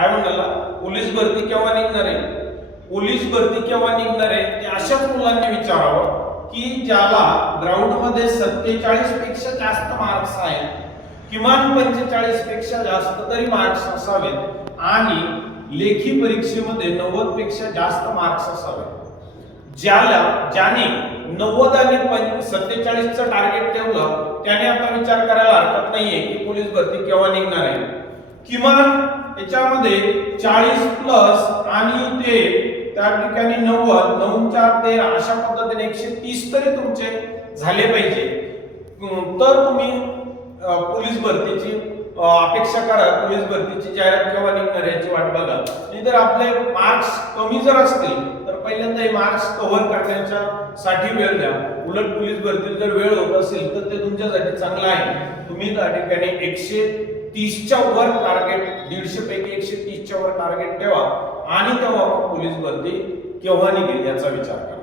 काय म्हणाला, पोलीस भरती केव्हा निघणार आहे, पोलीस भरती केव्हा निघणार आहे ते अशाच मुलांनी विचारावं की ज्याला ग्राउंड मध्ये 47 पेक्षा जास्त मार्क्स आहेत, किमान 45 पेक्षा जास्त तरी मार्क्स असावेत आणि लेखी परीक्षेमध्ये 90 पेक्षा जास्त मार्क्स असावेत. ज्याने 90 आणि 47 चं टार्गेट ठेवलं त्याने आता विचार करायला हरकत नाहीये की पोलीस भरती केव्हा निघणार आहे. किमान याच्यामध्ये 40 प्लस आणि ते त्या ठिकाणी 90 9 4 13 अशा पद्धतीने 130 तरी तुमचे झाले पाहिजे, तर तुम्ही पोलीस भरतीची अपेक्षा करा. पोलीस भरतीची जाहिरात केव्हा निघणार याची वाट बघा. नाही तर आपले मार्क्स कमी जर असतील तर पहिल्यांदा हे मार्क्स कव्हर करण्याच्या साठी वेळ द्या. उलट पोलीस भरतीला जर वेळ होत असेल तर ते तुमच्यासाठी चांगलं आहे. तुम्ही त्या ठिकाणी 130च्या वर टार्गेट, 150 पैकी 130च्या वर टार्गेट ठेवा आणि तेव्हा पोलीस भरती केव्हा निघेल याचा विचार करा.